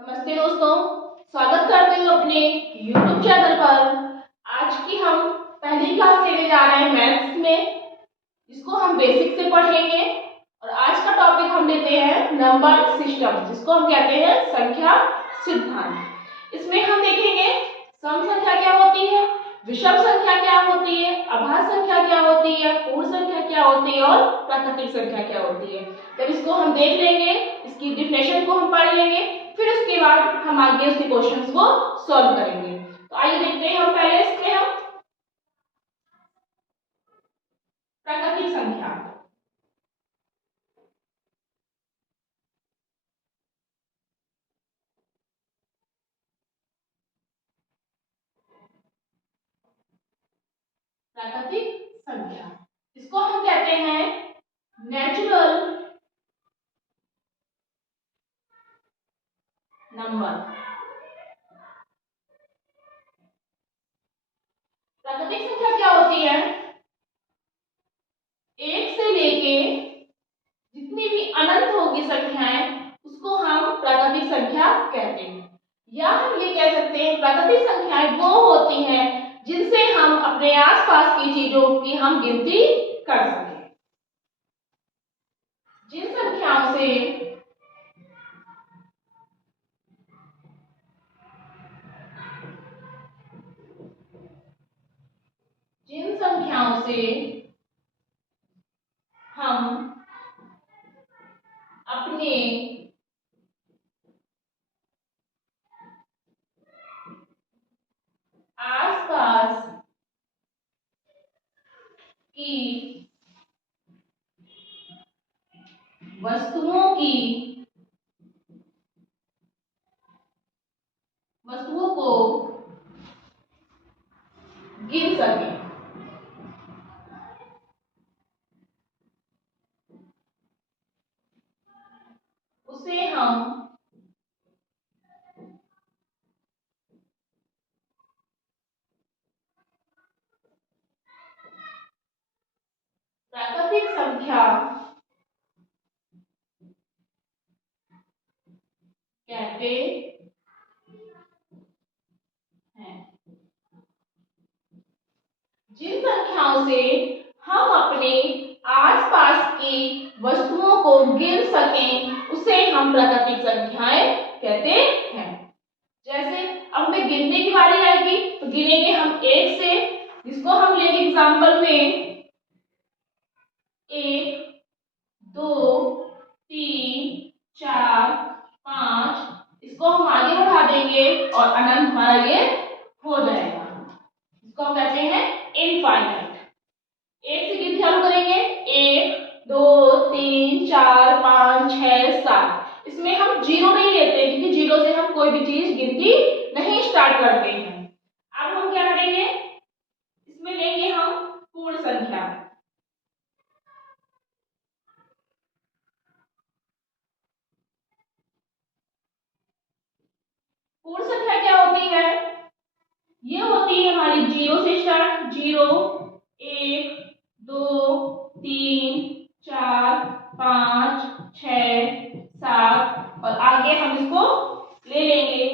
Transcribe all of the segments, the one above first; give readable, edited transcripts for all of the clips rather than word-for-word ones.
नमस्ते दोस्तों, स्वागत करते हैं अपने YouTube चैनल पर। आज की हम पहली क्लास लेने जा रहे हैं मैथ्स में, जिसको हम बेसिक से पढ़ेंगे। और आज का टॉपिक हम लेते हैं नंबर सिस्टम, जिसको हम कहते हैं संख्या सिद्धांत। इसमें हम देखेंगे सम संख्या क्या होती है, विषम संख्या क्या होती है, अभाज्य संख्या क्या होती है, पूर्ण संख्या क्या होती है और प्राकृतिक संख्या क्या होती है। जब इसको हम देख लेंगे, इसकी डिफिनेशन को हम पढ़ लेंगे, फिर उसके बाद हम आगे उसके क्वेश्चंस को सॉल्व करेंगे। तो आइए देखते हैं हम पहले इसमें हम प्राकृतिक संख्या। प्राकृतिक संख्या इसको हम कहते हैं नेचुरल नंबर। प्राकृतिक संख्या क्या होती है? एक से लेके जितनी भी अनंत होगी संख्याएं, उसको हम प्राकृतिक संख्या कहते हैं। या हम ये कह सकते हैं प्राकृतिक संख्याएं वो होती हैं जिनसे हम अपने आसपास की चीजों की हम गिनती कर सकें। जिन संख्याओं से हम अपने आसपास की वस्तुओं को गिन सकें, उसे हम प्राकृतिक संख्या कहते हैं। जिन संख्याओं से हम अपने आसपास की वस्तुओं को गिन सकें, उसे हम प्राकृतिक संख्याएं कहते हैं। जैसे अब हमें गिनने की बारी आएगी तो गिनेंगे हम एक से, जिसको हम लेंगे एग्जांपल में 1 2 3 4 5। इसको हम आगे बढ़ा देंगे और अनंत हमारा ये हो जाएगा। इसको हम कहते हैं इनफाइनाइट। एक से गिनती चालू करेंगे 1 2 3 4 5 6 7। इसमें हम जीरो नहीं लेते क्योंकि जीरो से हम कोई भी चीज गिनती नहीं स्टार्ट करते हैं। अब हम क्या करेंगे, इसमें लेंगे हम पूर्ण संख्या। पूर्ण संख्या क्या होती है? ये होती है हमारी जीरो से स्टार्ट, 0 1 2 3 4 5 6 7 और आगे हम इसको ले लेंगे।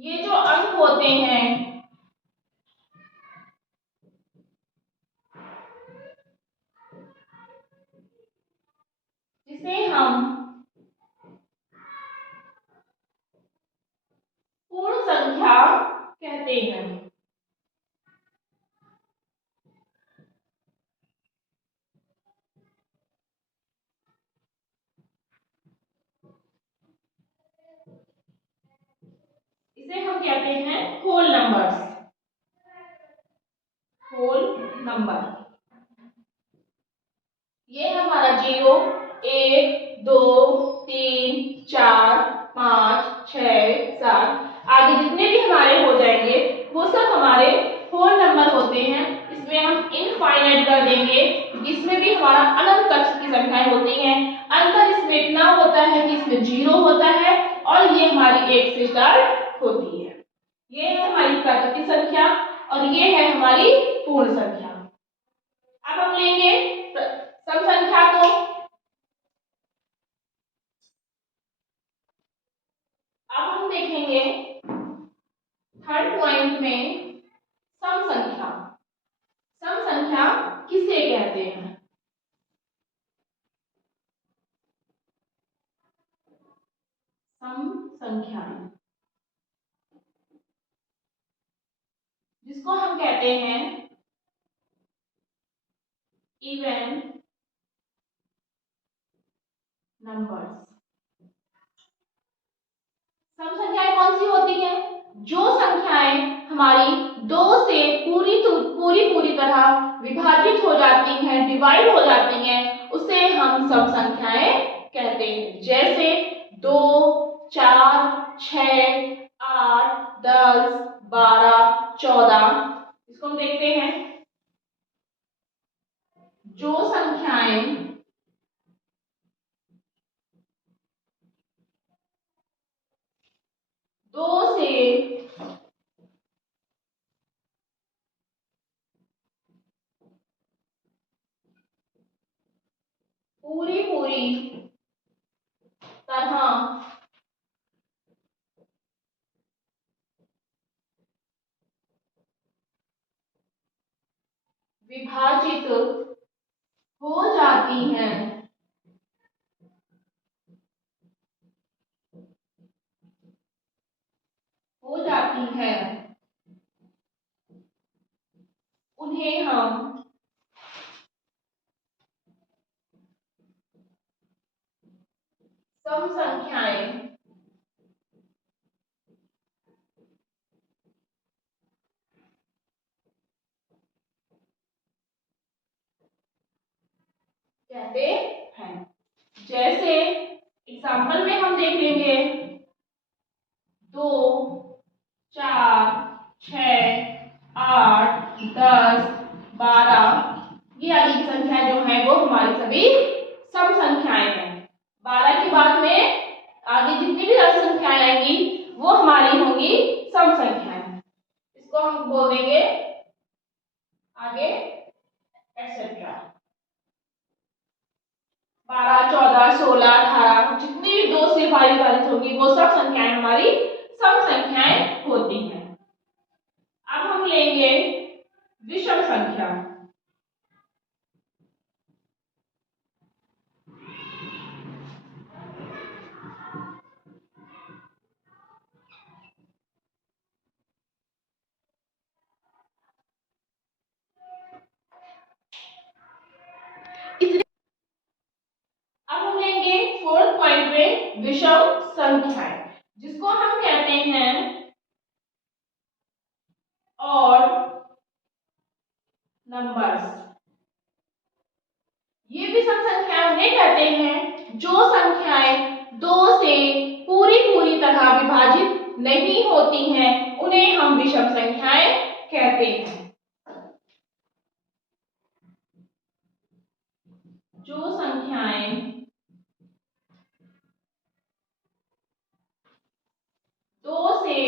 ये जो अंक होते हैं जिसे हम पूर्ण संख्या कहते हैं। इसे हम कहते हैं होल नंबर्स। होल नंबर ये हमारा 0 1 2 3 4 5 6 7 आगे जितने भी हमारे हो जाएंगे वो सब हमारे होल नंबर होते हैं। इसमें हम इनफाइनाइट कर देंगे, इसमें भी हमारा अनंत तक की संख्याएं होती हैं। अंतर इसमें इतना होता है कि इसमें 0 होता है और ये हमारी 1 से स्टार्ट होती है। ये है हमारी प्राकृतिक संख्या और ये है हमारी पूर्ण संख्या। अब हम लेंगे सम संख्या को। अब हम देखेंगे थर्ड पॉइंट में सम संख्या। सम संख्या किसे कहते हैं? सम संख्याएं जिसको हम कहते हैं इवन नंबर्स। सम संख्याएं कौन सी होती हैं? जो संख्याएं हमारी दो से पूरी तरह विभाजित हो जाती हैं, डिवाइड हो जाती हैं, उसे हम सम संख्याएं कहते हैं। जैसे 2, 4, 6, 8, 10, 12, 14। इसको हम देखते हैं। जो संख्याएं दो से पूरी तरह विभाजित हो जाती हैं, उन्हें हम सम संख्याएं कहते हैं। जैसे एग्जाम्पल में हम देख लेंगे 2, 4, 6, 8, 10, 12। ये आगे की संख्याएं जो है वो हमारी सभी सम संख्याएं हैं। 12 के बाद में आगे जितनी भी संख्याएं आएंगी वो हमारी होंगी सम संख्याएं। इसको हम बोल देंगे आगे एक्सेट्रा। 12, 14, 16, 18 जितनी भी 2 से विभाजित होगी वो सब संख्याएं हमारी सम संख्याएं होती हैं। अब हम लेंगे विषम संख्या। अब हम लेंगे फोर्थ पॉइंट में विषम संख्याएं जिसको हम कहते हैं और नंबर्स। ये भी सम संख्याएं उन्हें कहते हैं जो संख्याएं 2 से पूरी तरह विभाजित नहीं होती हैं, उन्हें हम विषम संख्याएं कहते हैं। जो संख्याएं 2 से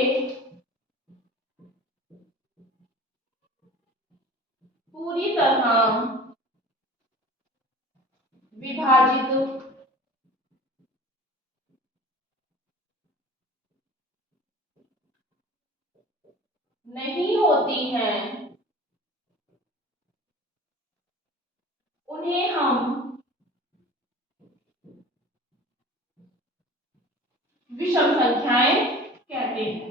पूरी तरह विभाजित नहीं होती हैं, उन्हें हम विषम संख्याएं कहते हैं।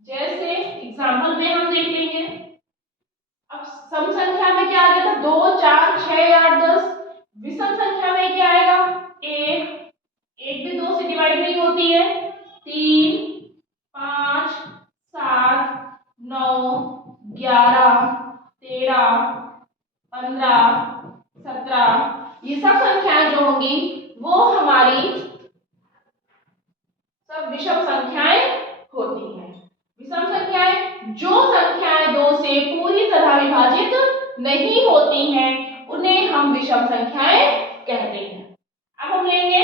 जैसे एग्जाम्पल में हम देख लेंगे। अब सम संख्या में क्या आ गया था? 2, 4, 6, 8, 10। विषम संख्या में क्या आएगा? 1 भी 2 से डिवाइड नहीं होती है। 3, 5, 7, 9, 11, 13, 15, 17। ये सब संख्याएं जो होंगी वो हमारी सब विषम संख्याएं होती हैं। विषम संख्याएं जो संख्याएं 2 से पूरी तरह विभाजित नहीं होती हैं, उन्हें हम विषम संख्याएं कहते हैं। अब हम लेंगे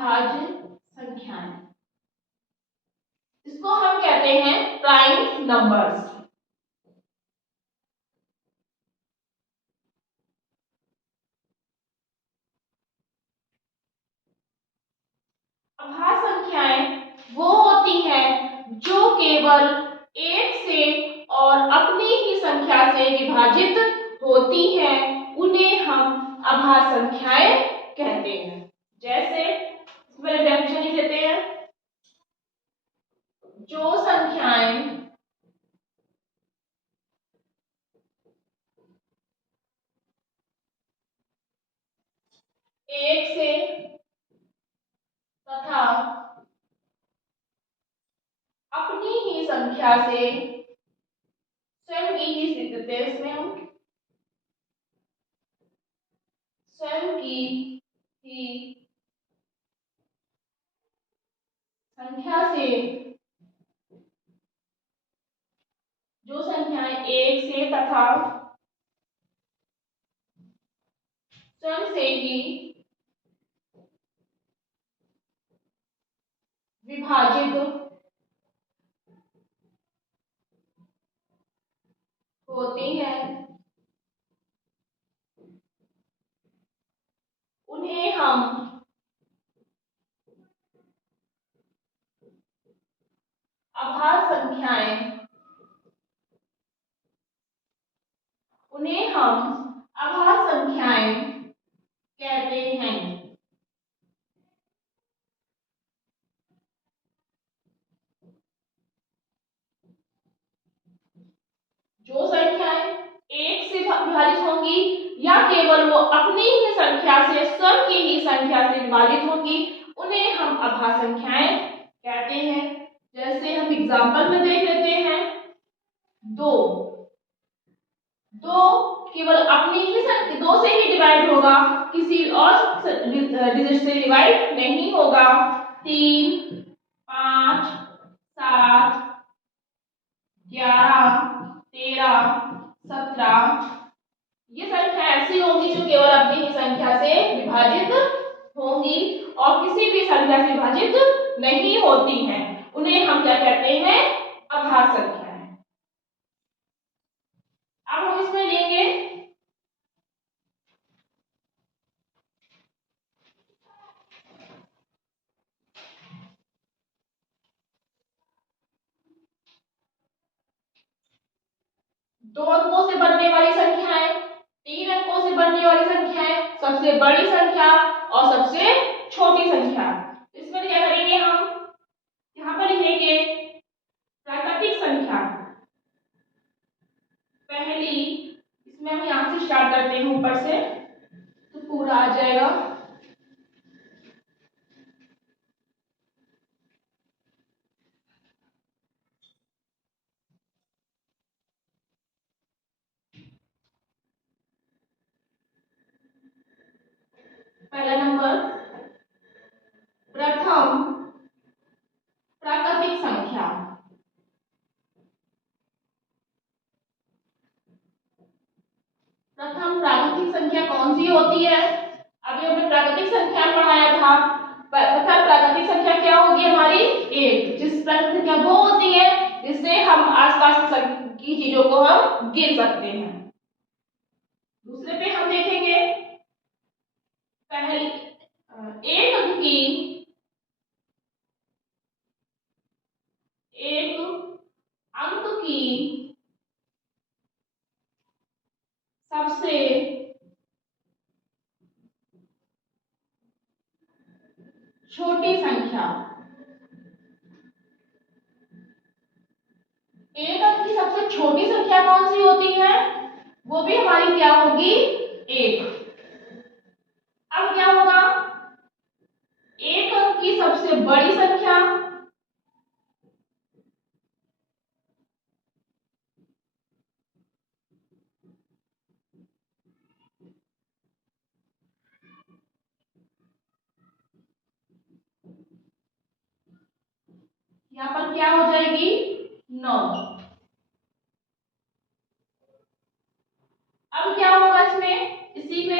अभाज्य संख्याएं, इसको हम कहते हैं प्राइम नंबर्स। अभाज्य संख्याएं वो होती हैं जो केवल एक से और अपनी ही संख्या से विभाजित होती हैं, उन्हें हम अभाज्य संख्याएं कहते हैं। जैसे इसमें डेफिनेशन लिख देते हैं, जो संख्याएं एक से तथा अपनी ही संख्या से, स्वयं की ही लिख देते हैं इसमें हम, स्वयं की ही संख्या से, जो संख्याएं एक से तथा स्वयं से ही विभाजित होती हैं, उन्हें हम अभाज्य संख्याएं, उन्हें हम अभाज्य संख्याएं कहते हैं। जो संख्याएं एक से विभाजित होंगी या केवल वो अपनी ही संख्या से, स्वयं की ही संख्या से विभाजित होंगी, उन्हें हम अभाज्य संख्याएं कहते हैं। जैसे हम एग्जांपल में देख लेते हैं, दो, दो केवल अपनी ही संख्या, दो से ही डिवाइड होगा, किसी और डिजिट से डिवाइड नहीं होगा। 3, 5, 7, 11, 13, 17, ये संख्या ऐसी होंगी जो केवल अपनी ही संख्या से विभाजित होंगी और किसी भी संख्या से विभाजित नहीं होती हैं, उन्हें हम क्या कहते हैं? अभाज्य संख्याएं। अब हम इसमें लेंगे दो अंकों से बनने वाली संख्याएं, 3 अंकों से बनने वाली संख्याएं, सबसे बड़ी संख्या और सबसे छोटी संख्या। इसमें क्या करेंगे हम? यहाँ पर लिखेंगे प्राकृतिक संख्या पहली, इसमें हम यहाँ से स्टार्ट करते हैं ऊपर से तो पूरा आ जाएगा। पहला नंबर प्रथम प्राकृतिक संख्या, प्रथम प्राकृतिक संख्या कौन सी होती है? अभी हमने प्राकृतिक संख्या पढ़ाया था। प्रथम प्राकृतिक संख्या क्या होगी हमारी? एक। जिस प्राकृतिक संख्या वो होती है जिससे हम आसपास की चीजों को हम गिन सकते हैं। दूसरे पे हम देखेंगे पहली एक अंक की, एक अंक की सबसे छोटी संख्या, एक अंक की सबसे छोटी संख्या कौन सी होती है? वो भी हमारी क्या होगी? एक। अब क्या होगा? एक अंक की सबसे बड़ी संख्या, यहां पर क्या हो जाएगी? 9। अब क्या होगा इसमें? इसी में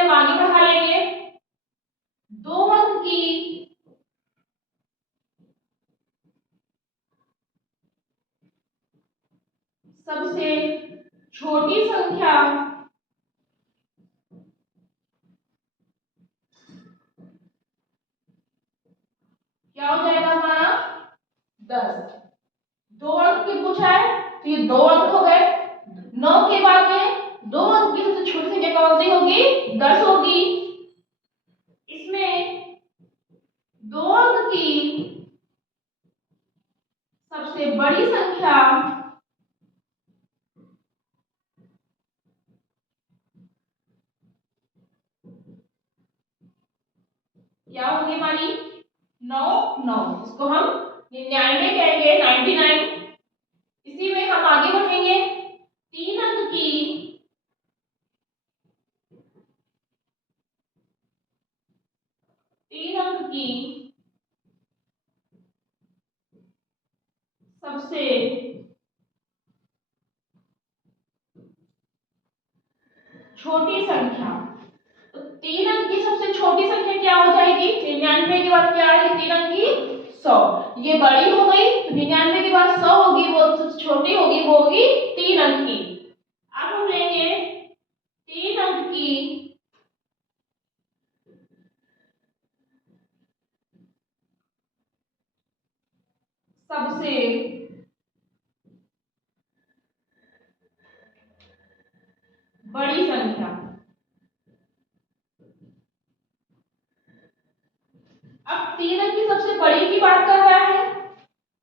सबसे छोटी संख्या क्या हो जाएगा हमारा 10। 2 अंक की पूछा है तो ये 2 अंक हो गए। 9 के बाद में 2 अंक की सबसे छोटी संख्या कौन सी होगी? 10 होगी। इसमें 2 अंक की सबसे बड़ी संख्या क्या होगी हमारी? 9। 9 इसको हम 99 कहेंगे, 99। इसी में हम आगे बढ़ेंगे। 3 अंक की सबसे छोटी संख्या, तो 3 अंक की सबसे छोटी संख्या क्या हो जाएगी? 99 के बाद क्या आएगी? 3 अंक की 100। ये बड़ी हो गई तो 99 के बाद 100 होगी, वो सबसे छोटी होगी, वो होगी 3 अंक की। अब हम लेंगे 3 अंक की सबसे बड़ी संख्या। अब 3 अंक की सबसे बड़ी की बात कर रहा है,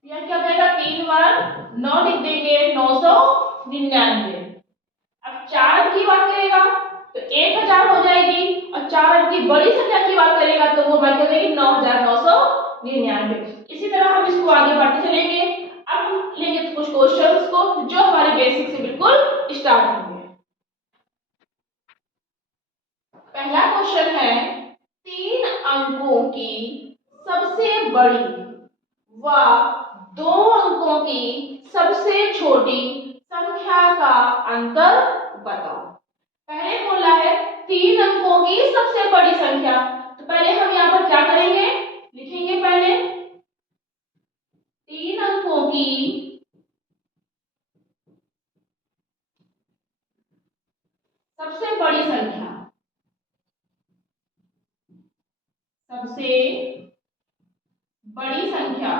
यह क्या कहेगा? 3 बार 9 लिख देंगे, 999। अब 4 अंक की बात करेगा तो 1000 हो जाएगी, और 4 अंक की बड़ी संख्या की बात करेगा तो वो बात करेगी 9999। इसी तरह हम इसको आगे बढ़ते चलेंगे। अब हम लेंगे कुछ क्वेश्चंस को जो हमारे बेसिक से बिल्कुल स्टार्ट होंगे। पहला क्वेश्चन है, 3 अंकों की सबसे बड़ी व 2 अंकों की सबसे छोटी संख्या का अंतर बताओ। पहले बोला है 3 अंकों की सबसे बड़ी संख्या, तो पहले हम यहाँ पर क्या करेंगे? लिखेंगे पहले 3 अंकों की सबसे बड़ी संख्या, सबसे बड़ी संख्या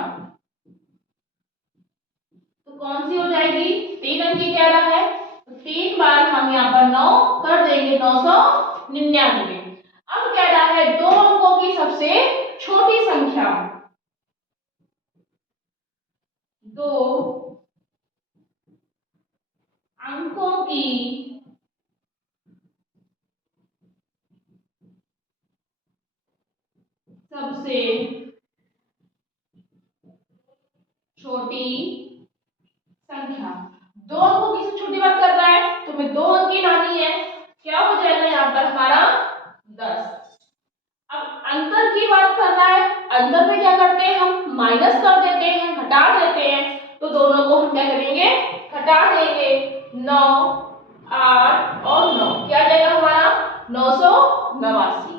तो कौन सी हो जाएगी? 3 अंक की कह रहा है तो 3 बार हम यहाँ पर 9 कर देंगे, 999। अब कह रहा है 2 अंकों की सबसे छोटी संख्या, 2 अंकों की सबसे छोटी संख्या। 2 अंकों की सबसे छोटी बात कर रहा है तो हमें 2 अंक की लानी है। क्या हो जाएगा यहाँ पर हमारा? 10। अब अंतर की बात कर रहा है, अंतर में क्या करते हैं? हम माइनस कर देते हैं, घटा देते हैं, तो दोनों को हम क्या करेंगे? घटा देंगे। 9, 8 और 9 क्या आ जाएगा हमारा? 989।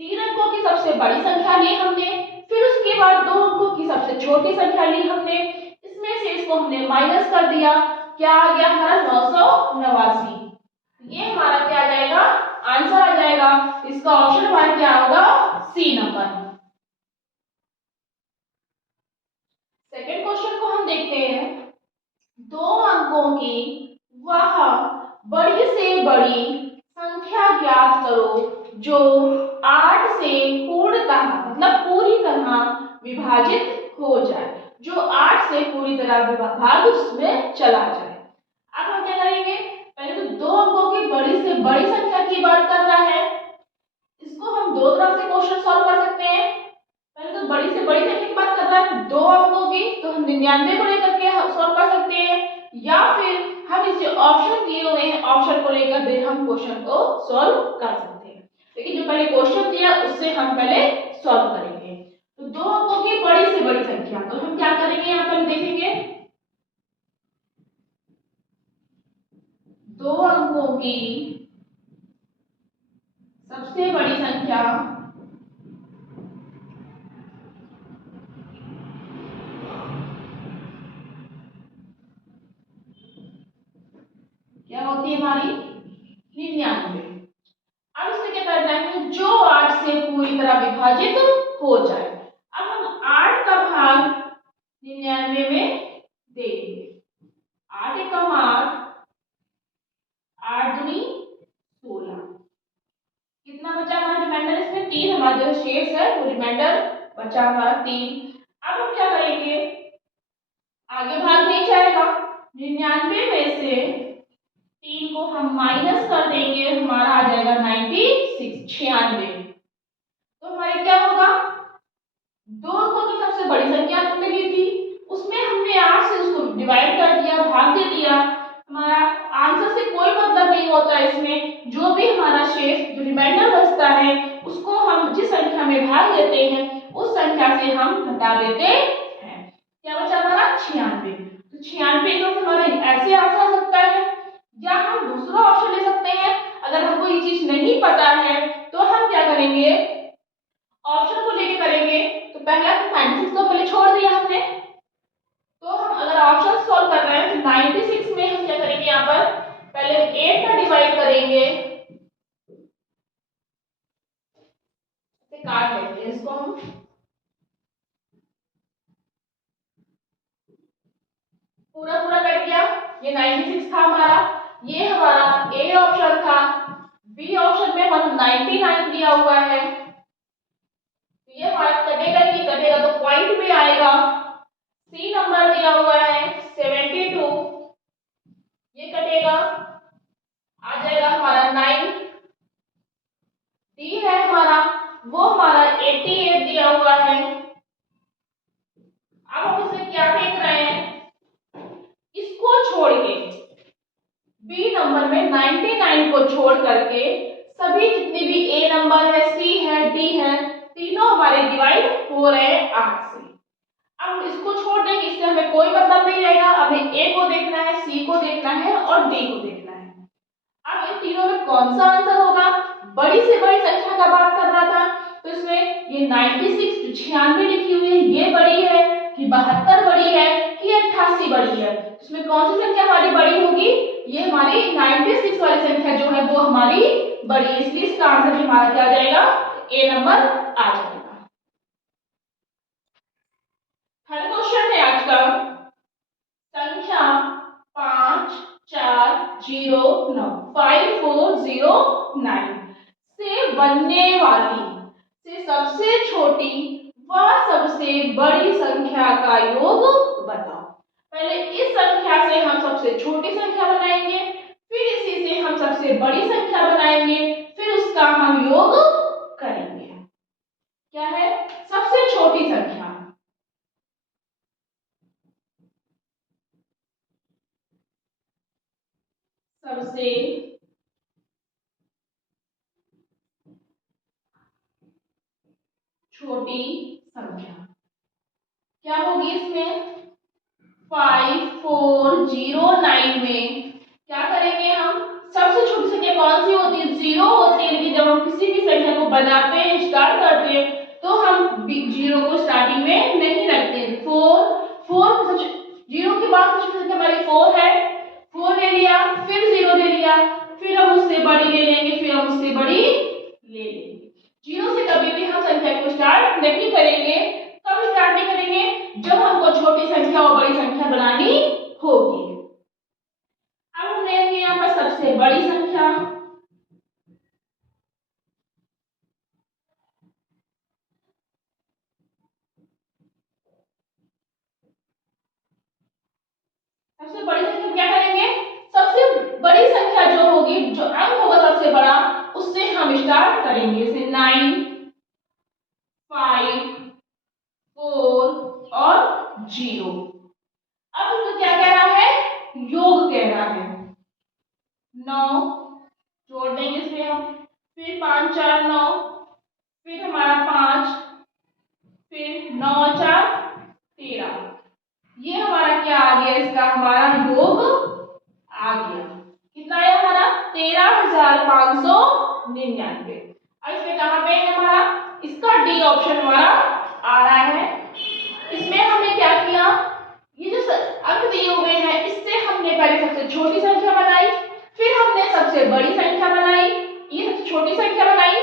3 अंकों की सबसे बड़ी संख्या ली हमने, फिर उसके बाद 2 अंकों की सबसे छोटी संख्या ली हमने, इसमें से इसको हमने माइनस कर दिया, क्या आ गया हमारा? 989। ये हमारा क्या आ जाएगा? आंसर आ जाएगा। इसका ऑप्शन हमारा क्या होगा? सी नंबर। सेकंड क्वेश्चन को हम देखते हैं। 2 अंकों की वह बड़ी से बड़ी संख्या ज्ञात करो जो 8 से पूर्णतः मतलब पूरी तरह विभाजित हो जाए, जो 8 से पूरी तरह भाग उसमें चला जाए। अब हम क्या करेंगे? पहले तो 2 अंकों की बड़ी से बड़ी संख्या की बात कर रहा है, इसको हम दो तरह से क्वेश्चन सॉल्व कर सकते हैं। पहले तो बड़ी से बड़ी संख्या की बात कर रहा है 2 अंकों की, तो हम 99 को लेकर के सॉल्व कर सकते हैं, या फिर हम इसे ऑप्शन दिए हुए हैं, ऑप्शन को लेकर के हम क्वेश्चन को सॉल्व कर सकते हैं। लेकिन जो पहले क्वेश्चन दिया उससे हम पहले सॉल्व करेंगे। तो 2 अंकों की बड़ी से बड़ी संख्या, तो हम क्या करेंगे? यहाँ पर देखेंगे 2 अंकों की सबसे बड़ी संख्या क्या होती है हमारी 99। अब इसमें क्या करना है, जो 8 से पूरी तरह विभाजित हो जाए। अब हम 8 का भाग 99 में देंगे। 8 एकम 8, 8 दूनी 16। कितना बचा हमारा रिमाइंडर, इसमें 3 हमारा जो शेष है वो रिमाइंडर बचा हमारा 3। अब हम क्या करेंगे, आगे भाग नहीं जाएगा, 99 में से 3 को हम माइनस कर देंगे, हमारा आ जाएगा 96। तो हमारे क्या होगा, 2 अंकों की सबसे बड़ी संख्या हमने ली थी, उसमें हमने 8 से उसको डिवाइड कर दिया, भाग दे दिया। हमारा आंसर से कोई मतलब नहीं होता, इसमें जो भी हमारा शेष जो रिमाइंडर बचता है उसको हम जिस संख्या में भाग देते हैं उस संख्या से हम घटा देते हैं। क्या बचा हमारा 96। तो 96 का हमारा ऐसे आंसर आ सकता है, या हम दूसरा ऑप्शन ले सकते हैं। अगर हमको ये चीज नहीं पता है तो हम क्या करेंगे, ऑप्शन को लेके करेंगे। तो पहला 96 को पहले छोड़ दिया हमने, तो हम अगर ऑप्शन सॉल्व कर रहे हैं तो 96 में हम क्या करेंगे, यहाँ पर पहले 8 का डिवाइड करेंगे, काट लेते हैं इसको हम। पूरा पूरा कट गया, ये 96 था हमारा, ये हमारा ए ऑप्शन था। बी ऑप्शन में 199 दिया हुआ है, ये हमारा कटेगा, ये कटेगा तो पॉइंट में आएगा। सी नंबर दिया हुआ है 72, ये कटेगा, आ जाएगा हमारा 9। डी है हमारा, वो हमारा 88 दिया हुआ है। अब हम इसमें क्या देख रहे हैं, इसको छोड़ के बी नंबर में 99 को छोड़ करके सभी जितने भी ए नंबर है, सी है, डी है, तीनों हमारे डिवाइड हो रहे हैं 8 से। अब इसको छोड़ देंगे, इससे हमें कोई मतलब नहीं रहेगा। हमें ए को देखना है, सी को देखना है और डी को देखना है। अब इन तीनों में कौन सा आंसर होगा, बड़ी से बड़ी संख्या का बात कर रहा था, तो इसमें ये 96 जो 96 लिखी हुई है ये बड़ी है कि 72 बड़ी है कि 88 बड़ी है, इसमें कौन सी संख्या हमारी बड़ी होगी, ये हमारी 96 वाली संख्या जो है वो हमारी बड़ी है, इसलिए इसका आंसर भी हमारा क्या आ जाएगा, ए नंबर आ जाएगा। थर्ड क्वेश्चन है आज का, संख्या 5409 से बनने वाली से सबसे छोटी व सबसे बड़ी संख्या का योग बताओ। पहले इस संख्या से हम सबसे छोटी संख्या बनाएंगे, फिर इसी से हम सबसे बड़ी संख्या बनाएंगे, फिर उसका हम योग करेंगे। क्या है, सबसे छोटी संख्या, सबसे छोटी संख्या क्या होगी, इसमें 5409 में क्या करेंगे हम, सबसे छोटी संख्या कौन सी होती है, 0 होती है। लेकिन जब हम किसी भी संख्या को बनाते हैं, स्टार्ट करते हैं, तो हम 0 को स्टार्टिंग में नहीं रखते हैं। 4 0 के बाद सबसे छोटी संख्या हमारी 4 है, 4 ले लिया, फिर 0 ले लिया, फिर हम उससे बड़ी ले लेंगे, फिर हम उससे बड़ी ले लेंगे। 0 से कभी भी हम संख्या को स्टार्ट नहीं करेंगे। कब स्टार्ट नहीं करेंगे, जब हमको छोटी संख्या और बड़ी संख्या बनानी होगी। अब हम लेंगे यहाँ पर सबसे बड़ी संख्या, सबसे बड़ी संख्या क्या करेंगे, सबसे बड़ी संख्या जो होगी, जो अंक होगा सबसे बड़ा, उससे हम स्टार्ट करेंगे। जैसे 9, 5, 4 और 0। अब इसको क्या कह रहा है, योग कह रहा है। 9 जोड़ देंगे इसमें हम, फिर 5 4 9, फिर हमारा 5, फिर 9 4 13। ये हमारा क्या आ गया, इसका हमारा योग आ गया। कितना आया हमारा, 13,599। अब इसमें कहां पे है हमारा, इसका डी ऑप्शन हमारा आ रहा है। इसमें हमने क्या किया, ये जो अंक दिए हुए हैं इससे हमने पहले सबसे छोटी संख्या बनाई, छोटी संख्या बनाई,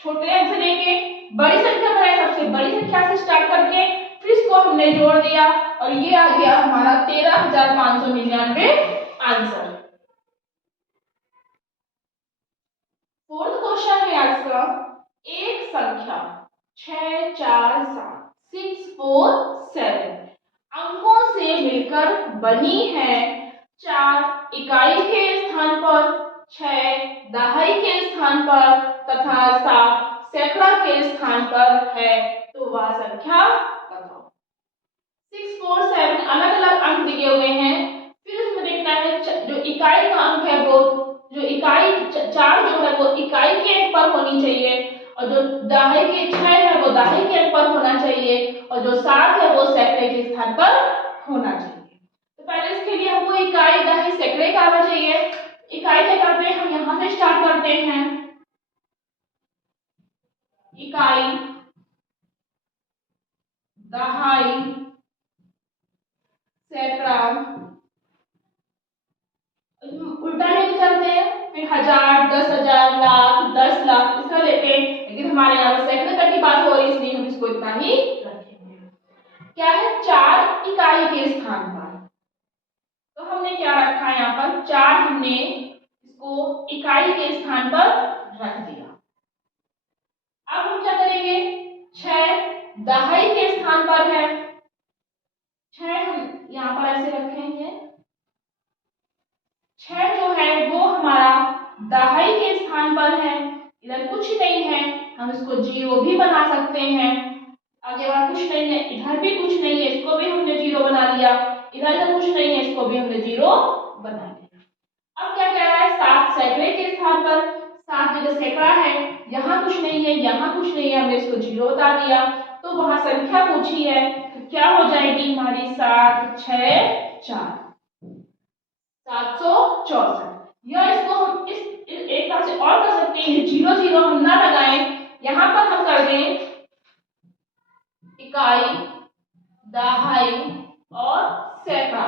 छोटे अंक से लेके बड़ी संख्या बनाई, सबसे बड़ी संख्या से स्टार्ट करके फिर इसको हमने जोड़ दिया और ये आ गया हमारा 13,599 आंसर। फोर्थ क्वेश्चन है आज का, एक संख्या 6 4 7 6 4 7 अंकों से मिलकर बनी है। 4 इकाई के स्थान पर, 6 दहाई के स्थान पर तथा 7 सैकड़ा के स्थान पर है, तो वह संख्या बताओ। 6 4 7 अलग अलग अंक दिए हुए हैं, फिर इसमें देखना है जो इकाई का अंक है वो, जो इकाई 4 जो है वो इकाई के अंक पर होनी चाहिए और जो दहाई के 6 है वो दहाई के अंक पर होना चाहिए और जो 7 है वो सैकड़े के स्थान पर होना चाहिए। तो पहले इसके लिए हमको इकाई दहाई सैकड़े का आना चाहिए। इकाई क्या करते हैं, हम यहां से स्टार्ट करते हैं, इकाई दहाई सैकड़ा, उल्टा लेके चलते हैं, फिर 1000 10,000 लाख 10 लाख इस तरह लेते हैं, लेकिन हमारे यहाँ पर सैकड़े तक की बात हो रही है इसलिए हम इसको इतना ही रखेंगे। क्या है, 4 इकाई के स्थान पर, तो हमने क्या रखा है यहाँ पर 4, हमने इसको इकाई के स्थान पर रख दिया। अब हम क्या करेंगे, 6 दहाई के स्थान पर है, 6 हम यहाँ पर ऐसे रखेंगे, 6 जो है वो हमारा दहाई के स्थान पर है, इधर कुछ नहीं है, हम इसको 0 भी बना सकते हैं, आगे वाला कुछ नहीं है, इधर भी कुछ नहीं है, इसको भी हमने 0 बना लिया, इधर तो कुछ नहीं है, इसको भी हमने 0 बना लिया। अब क्या कह रहा है, 7 सैकड़े के स्थान पर, 7 जगह सैकड़ा है, यहाँ कुछ नहीं है, यहाँ कुछ नहीं है, हमने इसको 0 बता दिया, तो वहां संख्या पूछी है, तो क्या हो जाएगी हमारी 7 6 4 764। या इसको हम इस एक तरह से और कर सकते हैं, 0 0 हम ना लगाएं, यहां पर हम कर दें इकाई दहाई और सैकड़ा।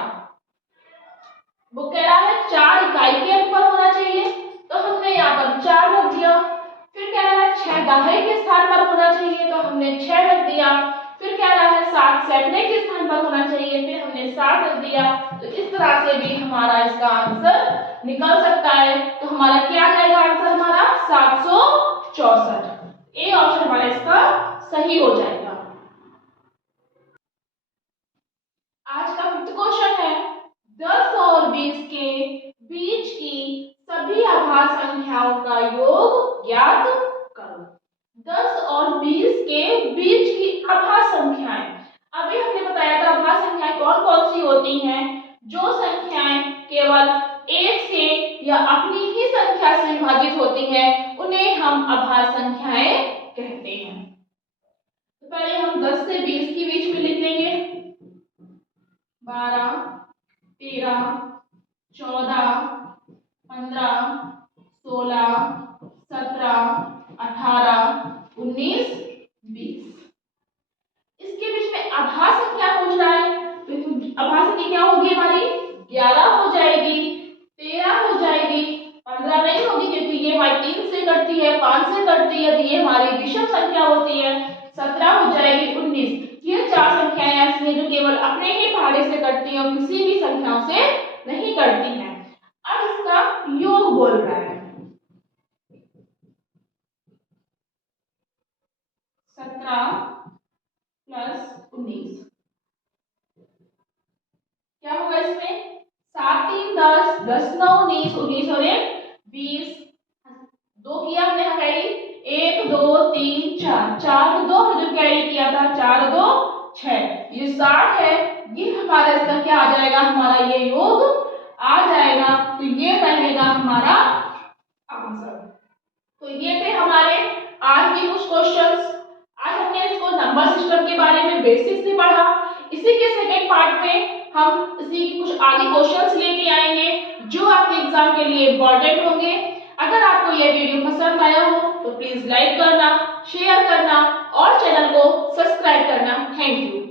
वो कह रहा है 4 इकाई के अंक पर होना चाहिए, तो हमने यहाँ पर 4 रख दिया, फिर कह रहा है 6 दहाई के स्थान पर होना चाहिए, तो हमने 6 रख दिया, फिर कह रहा है 7 सैकड़े के स्थान पर होना चाहिए, फिर हमने 7 रख दिया। तो इस तरह से भी हमारा इसका आंसर निकल सकता है, तो हमारा क्या आ जाएगा आंसर, हमारा 764, ए ऑप्शन हमारा इसका सही हो जाएगा। आज का फिफ्थ क्वेश्चन है, 10 और 20 के बीच की सभी आभास संख्याओं का योग ज्ञात करो। 10 और 20 के बीच की आभास संख्याएं, अभी हमने बताया था आभास संख्याएं कौन कौन सी होती हैं, जो संख्याएं केवल 1 से या अपनी ही संख्या से विभाजित होती हैं उन्हें हम आभास संख्याएं कहते हैं। तो पहले हम 10 से 20 के बीच में लिख लेंगे, 12 13 14 15 16 17 18 19 20। इसके बीच में आभास संख्या पूछ रहा है, तो आभास संख्या क्या होगी हमारी, 11 हो जाएगी, 13 हो जाएगी, 15 नहीं होगी क्योंकि ये हमारी 3 से कटती है, 5 से कटती है, तो ये हमारी विषम संख्या होती है, 17 हो जाएगी, 19। ये 4 संख्याएं ऐसी हैं जो केवल अपने ही पहाड़े से कटती हैं और किसी भी संख्याओं से नहीं कटती हैं। अब इसका योग बोल रहा है, 17 प्लस 19 क्या होगा इसमें, 7 3 10 10 9 19 19 और 1 20, 2 किया हमने कैरी, 1 2 3 4 4 2 जो कैरी किया था, 4 2 6, ये 60 है, ये हमारा इसका क्या आ जाएगा, हमारा ये योग आ जाएगा, तो ये रहेगा हमारा आंसर। तो ये थे हमारे आज के कुछ क्वेश्चंस। आज हमने इसको नंबर सिस्टम के बारे में बेसिक से पढ़ा। इसी के सेकंड पार्ट में हम इसी के कुछ आगे क्वेश्चंस लेके आएंगे जो आपके एग्जाम के लिए इंपॉर्टेंट होंगे। अगर आपको यह वीडियो पसंद आया हो तो प्लीज लाइक करना, शेयर करना और चैनल को सब्सक्राइब करना। Thank you.